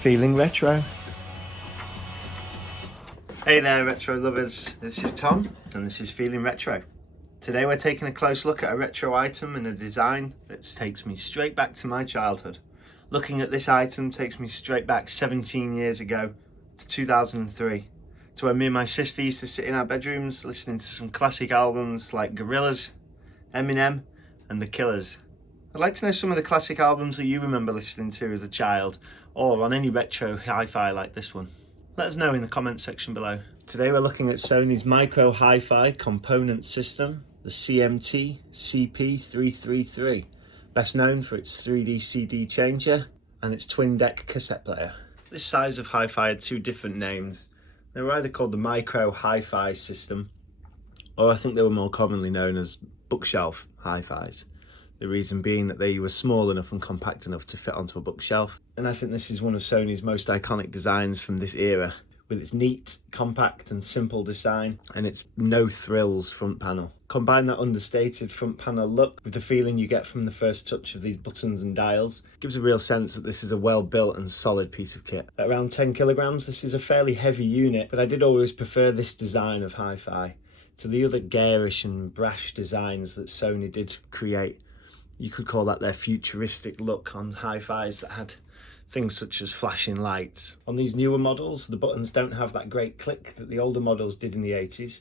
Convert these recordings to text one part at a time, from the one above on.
Feeling retro. Hey there retro lovers, this is Tom and this is Feeling Retro. Today we're taking a close look at a retro item and a design that takes me straight back to my childhood. Looking at this item takes me straight back 17 years ago to 2003, to when me and my sister used to sit in our bedrooms listening to some classic albums like Gorillaz, Eminem and The Killers. I'd like to know some of the classic albums that you remember listening to as a child, or on any retro hi-fi like this one. Let us know in the comments section below. Today we're looking at Sony's micro hi-fi component system, the CMT-CP333, best known for its 3D CD changer and its twin deck cassette player. This size of hi-fi had two different names. They were either called the micro hi-fi system, or I think they were more commonly known as bookshelf hi-fis. The reason being that they were small enough and compact enough to fit onto a bookshelf. And I think this is one of Sony's most iconic designs from this era, with its neat, compact and simple design and its no thrills front panel. Combine that understated front panel look with the feeling you get from the first touch of these buttons and dials. It gives a real sense that this is a well built and solid piece of kit. At around 10 kilograms, this is a fairly heavy unit, but I did always prefer this design of hi-fi to the other garish and brash designs that Sony did create. You could call that their futuristic look on hi-fis that had things such as flashing lights. On these newer models, the buttons don't have that great click that the older models did in the 80s.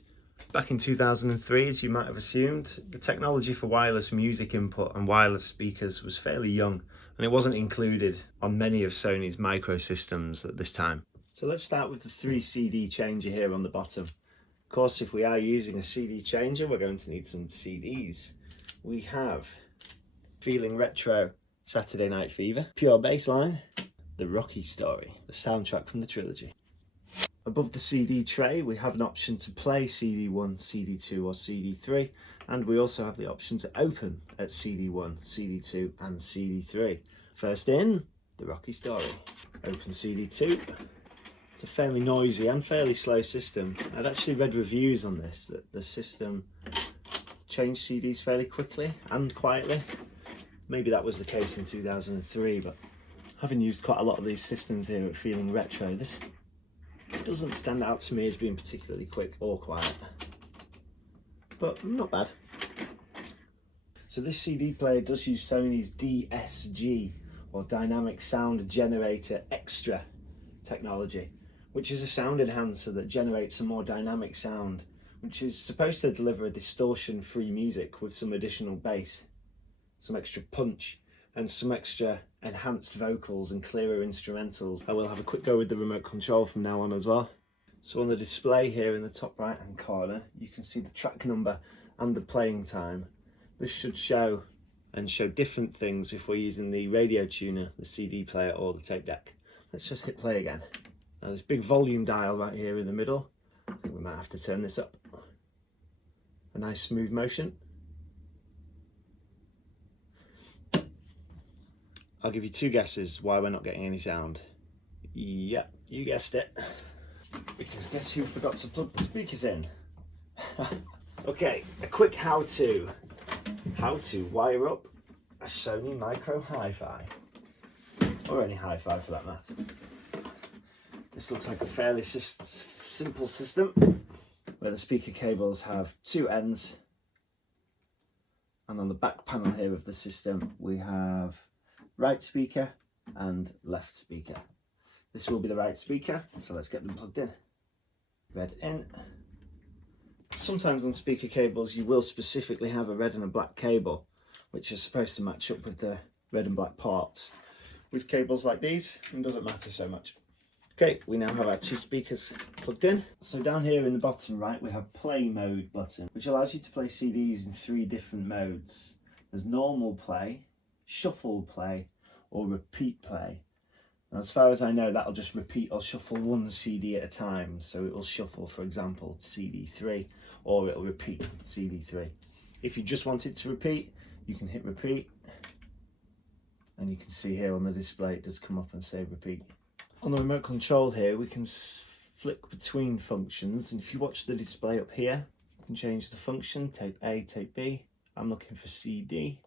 Back in 2003, as you might have assumed, the technology for wireless music input and wireless speakers was fairly young, and it wasn't included on many of Sony's microsystems at this time. So let's start with the 3 CD changer here on the bottom. Of course, if we are using a CD changer, we're going to need some CDs. We have Feeling Retro, Saturday Night Fever, Pure Bassline, The Rocky Story, the soundtrack from the trilogy. Above the CD tray we have an option to play CD1, CD2 or CD3, and we also have the option to open at CD1, CD2 and CD3. First in, The Rocky Story. Open CD2. It's a fairly noisy and fairly slow system. I'd actually read reviews on this, that the system changed CDs fairly quickly and quietly. Maybe that was the case in 2003, but having used quite a lot of these systems here at Feeling Retro, this doesn't stand out to me as being particularly quick or quiet, but not bad. So this CD player does use Sony's DSG, or Dynamic Sound Generator Extra technology, which is a sound enhancer that generates a more dynamic sound, which is supposed to deliver a distortion-free music with some additional bass, some extra punch and some extra enhanced vocals and clearer instrumentals. I will have a quick go with the remote control from now on as well. So on the display here in the top right hand corner, you can see the track number and the playing time. This should show different things if we're using the radio tuner, the CD player or the tape deck. Let's just hit play again. Now this big volume dial right here in the middle, I think we might have to turn this up. A nice smooth motion. I'll give you two guesses why we're not getting any sound. Yeah, you guessed it. Because guess who forgot to plug the speakers in? Okay, a quick how-to. How to wire up a Sony Micro Hi-Fi. Or any hi-fi for that matter. This looks like a fairly simple system, where the speaker cables have two ends. And on the back panel here of the system, we have right speaker and left speaker. This will be the right speaker, so let's get them plugged in. Red in. Sometimes on speaker cables you will specifically have a red and a black cable, which is supposed to match up with the red and black parts. With cables like these, it doesn't matter so much. Okay, we now have our two speakers plugged in. So down here in the bottom right we have play mode button, which allows you to play CDs in 3 different modes. There's normal play, shuffle play or repeat play. Now, as far as I know, that'll just repeat or shuffle one CD at a time. So it will shuffle, for example, CD3, or it'll repeat CD3. If you just want it to repeat, you can hit repeat, and you can see here on the display it does come up and say repeat. On the remote control here we can flick between functions, and if you watch the display up here you can change the function, tape A, tape B. I'm looking for CD.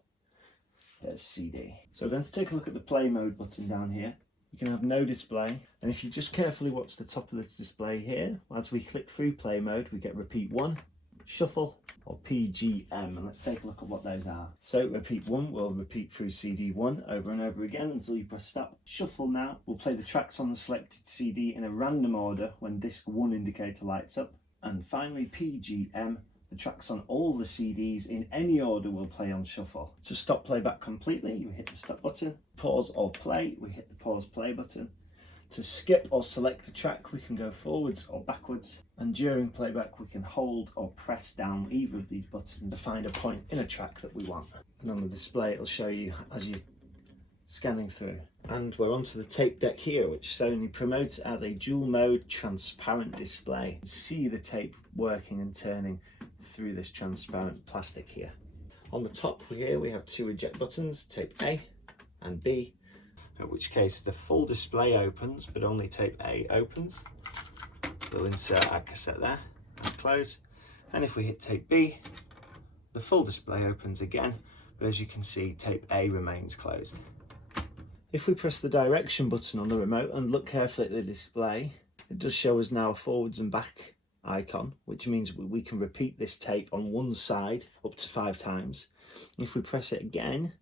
There's CD. So we're going to take a look at the play mode button down here. you can have no display. And if you just carefully watch the top of this display here, as we click through play mode, we get repeat 1, shuffle, or PGM. And let's take a look at what those are. So repeat 1 will repeat through CD 1 over and over again until you press stop. Shuffle now will play the tracks on the selected CD in a random order when disc 1 indicator lights up. And finally PGM, the tracks on all the CDs in any order will play on shuffle. To stop playback completely, you hit the stop button. Pause or play, we hit the pause play button. To skip or select a track, we can go forwards or backwards. And during playback, we can hold or press down either of these buttons to find a point in a track that we want. And on the display, it'll show you as you're scanning through. And we're onto the tape deck here, which Sony promotes as a dual mode transparent display. You see the tape working and turning through this transparent plastic here. On the top here we have 2 eject buttons, tape A and B, in which case the full display opens but only tape A opens. We'll insert our cassette there and close, and if we hit tape B, the full display opens again, but as you can see tape A remains closed. If we press the direction button on the remote and look carefully at the display, it does show us now a forwards and back icon, which means we can repeat this tape on one side up to 5 times. If we press it again,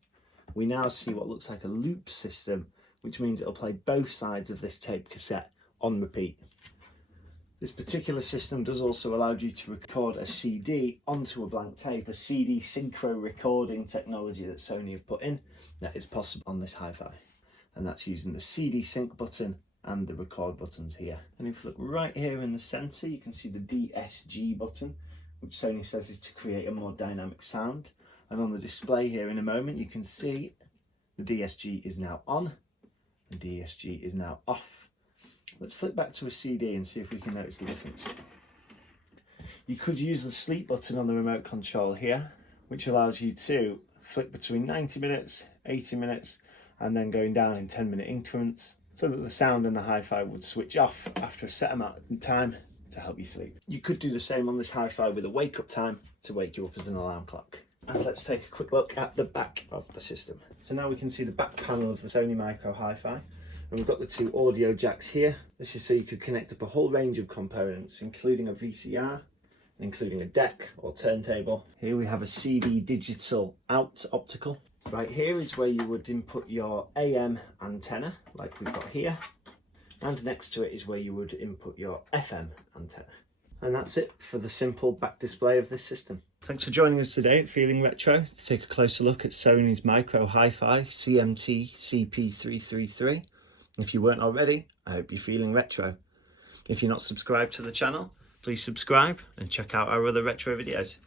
we now see what looks like a loop system, which means it'll play both sides of this tape cassette on repeat. This particular system does also allow you to record a CD onto a blank tape, a CD Synchro Recording technology that Sony have put in that is possible on this Hifi. And that's using the CD sync button and the record buttons here. And if you look right here in the center, you can see the DSG button, which Sony says is to create a more dynamic sound. And on the display here in a moment, you can see the DSG is now on, the DSG is now off. Let's flip back to a CD and see if we can notice the difference. You could use the sleep button on the remote control here, which allows you to flick between 90 minutes, 80 minutes, and then going down in 10-minute increments, so that the sound and the Hifi would switch off after a set amount of time to help you sleep. You could do the same on this Hifi with a wake up time to wake you up as an alarm clock. And let's take a quick look at the back of the system. So now we can see the back panel of the Sony Micro Hifi, and we've got the 2 audio jacks here. This is so you could connect up a whole range of components, including a VCR, including a deck or turntable. Here we have a CD digital out optical. Right here is where you would input your AM antenna, like we've got here. And next to it is where you would input your FM antenna. And that's it for the simple back display of this system. Thanks for joining us today at Feeling Retro to take a closer look at Sony's Micro Hifi CMT-CP333. If you weren't already, I hope you're feeling retro. If you're not subscribed to the channel, please subscribe and check out our other retro videos.